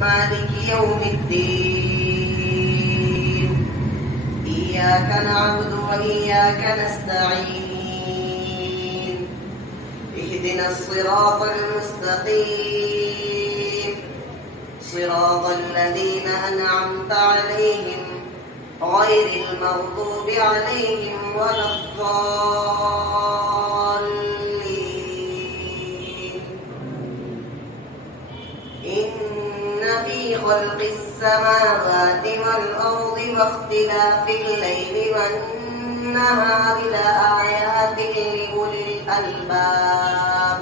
مالك يوم الدين إياك نعبد وإياك نستعين اهدنا الصراط المستقيم صراط الذين أنعمت عليهم غير المغضوب عليهم ولا الضالين. إن في خلق السماوات والأرض واختلاف الليل والنهار لآيات لأولي الألباب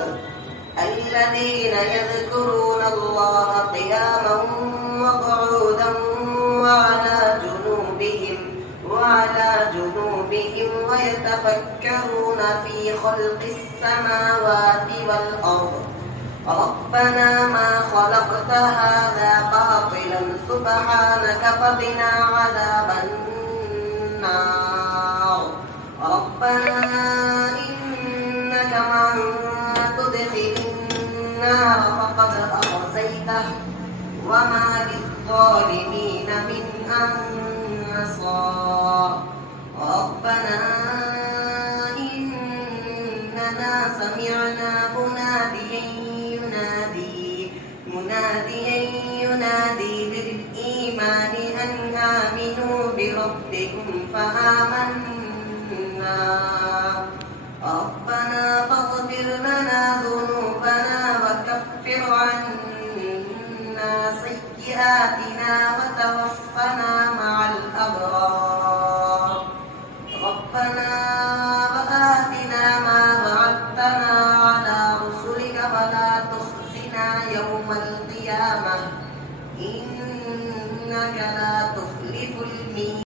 الذين يذكرون الله قياما وقعودا وعلى جنوبهم ويتفكرون في خلق السماوات والأرض ربنا ما خلقت هذا باطلا سبحانك فقنا عذاب النار. ربنا إنك من تدخل النار فقد أخزيته وما للظالمين من أنصار. ربنا إننا سمعنا مناديا ينادي للإيمان أن آمنوا بربكم فآمنا. ربنا فاغفر لنا ذنوبنا وكفر عنا سيئاتنا وتوفنا مع الأبرار. ربنا وآتنا ما وعدتنا على رسلك ولا تخزنا يوم القيامة